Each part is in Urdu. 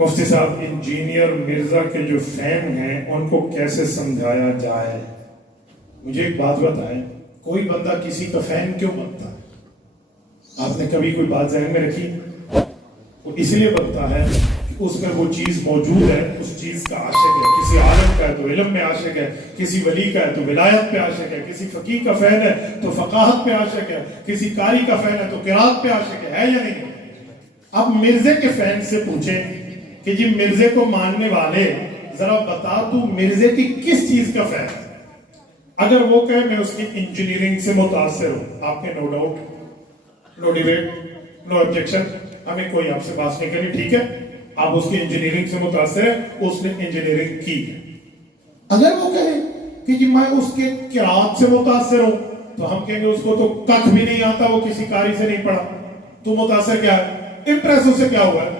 مفتی صاحب انجینئر مرزا کے جو فین ہیں ان کو کیسے سمجھایا جائے؟ مجھے ایک بات بتائیں، کوئی بندہ کسی کا فین کیوں بنتا ہے؟ آپ نے کبھی کوئی بات ذہن میں رکھی؟ وہ اس لیے بنتا ہے کہ اس میں وہ چیز موجود ہے، اس چیز کا عاشق ہے. کسی عالم کا ہے تو علم میں عاشق ہے، کسی ولی کا ہے تو ولایت پہ عاشق ہے، کسی فقیہ کا فین ہے تو فقاہت پہ عاشق ہے، کسی قاری کا فین ہے تو قرات پہ عاشق ہے یا نہیں؟ اب مرزے کے فین سے پوچھیں کہ جی مرزے کو ماننے والے ذرا بتا تو مرزے کی کس چیز کا فین ہے؟ اگر وہ کہے میں اس کی انجینئرنگ سے متاثر ہوں، آپ کے نو ڈاؤٹ، نو ڈیبیٹ، نو آبجیکشن، ہمیں کوئی آپ سے بات نہیں کرنی، ٹھیک ہے آپ اس کی انجینئرنگ سے متاثر ہے، اس نے انجینئرنگ کی. اگر وہ کہے کہ جی میں اس کے قرات سے متاثر ہوں تو ہم کہیں گے اس کو تو کچھ بھی نہیں آتا، وہ کسی قاری سے نہیں پڑھا، تو متاثر کیا ہے؟ امپریس اس سے کیا ہوا ہے؟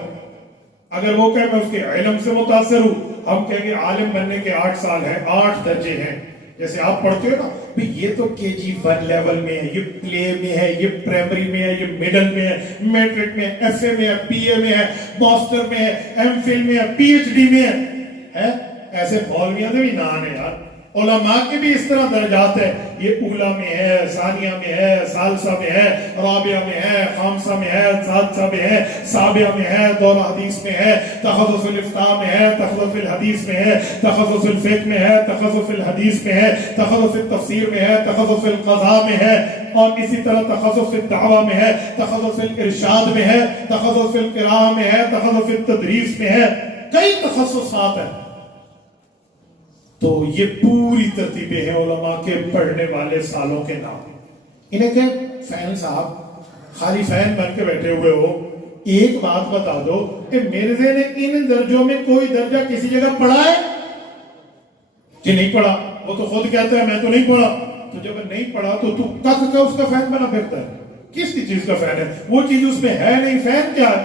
اگر وہ کہے میں اس کے علم سے متاثر ہوں، ہم کہیں گے عالم بننے کے 8 سال ہیں، 8 درجے ہیں. جیسے آپ پڑھتے ہو نا بھی یہ تو KG1 لیول میں ہے، یہ پلے میں ہے، یہ پرائمری میں ہے، یہ مڈل میں ہے، میٹرک میں ہے، FA میں ہے، PA میں ہے، ماسٹر میں ہے، MPhil میں ہے، PhD میں ہے. ایسے مولویوں نے بھی نام ہے یار، علماء کے بھی اس طرح درجات ہے، یہ اولا میں ہے، ثانیہ میں ہے، ثالثہ میں ہے، رابعہ میں ہے، خامسہ میں ہے، سادسہ میں ہے، سابعہ میں ہے، دورہ حدیث میں ہے، تخصص الافتاء میں ہے، تخصص الحدیث میں ہے، تخصص الفقہ میں ہے، تخصص الحدیث میں ہے، تخصص التفسیر میں ہے، تخصص القضاء میں ہے، اور اسی طرح تخصص الدعوہ میں ہے، تخصص الارشاد میں ہے، تخصص القراءہ میں ہے، تخصص التدریس میں ہے، کئی تخصصات ہیں. تو یہ پوری ترتیبیں ہیں علماء کے پڑھنے والے سالوں کے نام. انہیں کہ فین صاحب خالی فین بن کے بیٹھے ہوئے ہو، ایک بات بتا دو کہ مرزے نے ان درجوں میں کوئی درجہ کسی جگہ پڑھا ہے کہ نہیں پڑھا؟ وہ تو خود کہتا ہے میں تو نہیں پڑھا. تو جب نہیں پڑھا تو کس کا اس کا فین بنا پھرتا ہے؟ کس کی چیز کا فین ہے؟ وہ چیز اس میں ہے نہیں، فین کیا ہے؟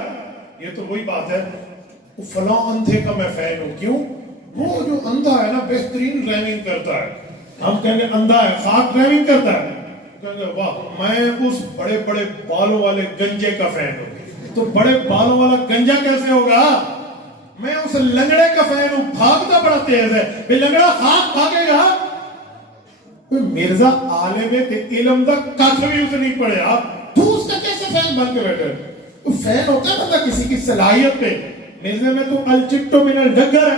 یہ تو وہی بات ہے فلاں اندھے کا میں فین ہوں. کیوں؟ وہ جو اندھا ہے نا بہترین ڈرائیونگ کرتا ہے، ہم کہیں گے اندھا ہے خاک ڈرائیونگ کرتا ہے، کہیں گے واہ میں اس بڑے بڑے بالوں والے گنجے کا فین ہوں. تو بڑے بالوں والا گنجا کیسے ہوگا؟ میں اس لنگڑے کا فین ہوں، بھاگتا بڑا تیز ہے، بے لنگڑا خاک بھاگے گا. مرزا عالم تے علم دا کچھ بھی اسے نہیں پڑھیا، تو اس کا کیسے فین بن کے بیٹھے؟ فین ہوتا ہے بندہ کسی کی صلاحیت پہ. مرزا میں تو الچٹو من الڈگر ہے،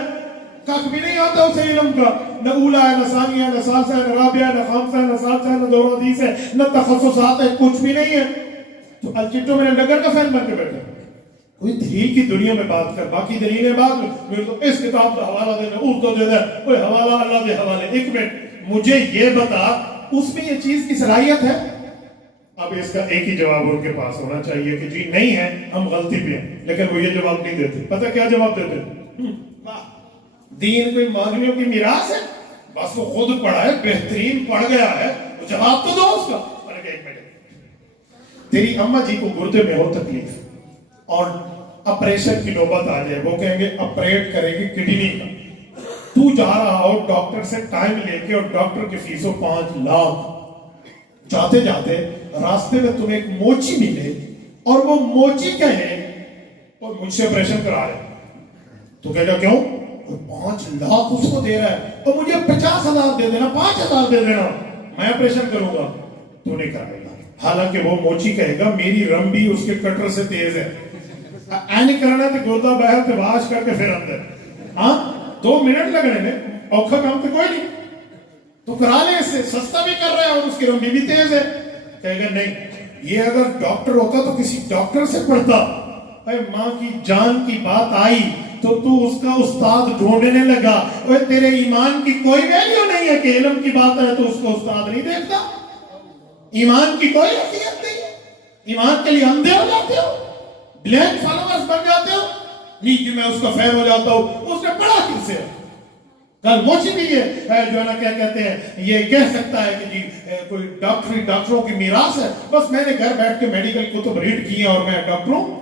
کچھ بھی نہیں آتا اسے علم کا، نہ اولا ہے، نہ ثانیہ ہے، نہ ثالثہ ہے، نہ رابعہ ہے، نہ خامسہ ہے، نہ سادسہ ہے، نہ دورہ حدیث ہے، نہ تخصصات ہے، کچھ بھی نہیں ہے. تو الچٹو من الڈگر کا فین بن کے بیٹھے. کوئی دلیل کی دنیا میں بات کر، باقی دلیلیں بات میرے تو اس کتاب کا حوالہ دینا، اس کو دے دے، کوئی حوالہ اللہ دے حوالے. ایک منٹ مجھے یہ بتا اس میں یہ چیز کی صلاحیت ہے؟ اب اس کا ایک ہی جواب ان کے پاس ہونا چاہیے کہ جی نہیں ہے، ہم غلطی پہ ہیں. لیکن وہ یہ جواب نہیں دیتے. پتہ کیا جواب دیتے؟ دین کوئی مانگیوں کی میراث ہے، بس وہ خود پڑھا ہے، بہترین پڑھ گیا ہے، جواب تو دو اس کا. ایک منٹ، تیری اماں جی کو گردے میں ہو تکلیف اور آپریشن کی نوبت آ جائے، وہ کہیں گے آپریٹ کریں گے کڈنی کا، تو جا رہا ہو ڈاکٹر سے ٹائم لے کے اور ڈاکٹر کی فیس ہو 5 لاکھ، جاتے جاتے راستے میں تمہیں ایک موچی ملے اور وہ موچی کہے اور مجھ سے آپریشن کرا رہے، تو کہے گا کیوں؟ 5 لاکھ اس کو دے رہا ہے اور مجھے 50,000 دے دینا، 5,000 دے دینا، میں آپریشن کروں گا. تو نہیں کرے گا. حالانکہ وہ موچی کہے گا میری رمبی اس کے کٹر سے تیز ہے، اینی کرنا ہے تو گردہ باہر سے واش کر کے پھر اندر. ہاں 2 منٹ لگنے میں، اوکھا کام تو کوئی نہیں، تو کرا لے، اس سے سستا بھی کر رہا ہے اور اس کی رمبی بھی تیز ہے. کہے گا نہیں، یہ اگر ڈاکٹر ہوتا تو کسی ڈاکٹر سے پڑھتا. اے ماں کی جان کی بات آئی تو اس کا استاد ڈھونڈنے لگا. اوے تیرے ایمان کی کوئی ویلیو نہیں ہے کہ علم کی بات ہے تو اس کو استاد نہیں دیکھتا. ایمان کی کوئی حیثیت نہیں ہے. ایمان کے لیے اندھے ہو جاتے ہو، بلینک فالوورز بن جاتے ہو. نہیں کہ میں اس کا فین ہو جاتا ہوں، اس نے پڑھا کس سے؟ کل موچی بھی یہ جو ہے نا کیا کہتے ہیں، یہ کہہ سکتا ہے کہ جی کوئی ڈاکٹروں کی میراث ہے، بس میں نے گھر بیٹھ کے میڈیکل کتب ریڈ کی ہیں اور میں ڈاکٹر ہوں.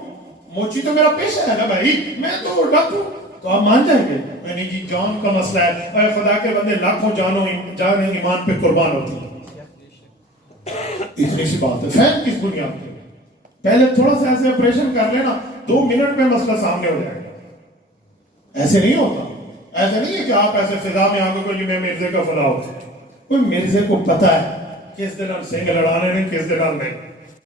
موچی تو میرا پیشہ ہے نا بھائی، میں تو ڈاکٹر ہوں. تو آپ مان جائیں گے؟ یعنی جی جان کا مسئلہ ہے. اے خدا کے بندے لاکھوں جان ایمان پہ قربان ہوتی ہیں. اتنی سی بات ہے. فین کس بنیاد پہ؟ پہلے تھوڑا سا ایسے آپریشن کر لینا، 2 منٹ میں مسئلہ سامنے ہو جائے گا. ایسے نہیں ہوتا. ایسے نہیں ہے کہ آپ ایسے فضا میں آگے کو جی میں مرزے کا فلاں ہوتا ہے. کوئی مرزے کو پتا ہے کس دن ہم سنگ لڑانے نہیں کس دن ہم نہیں.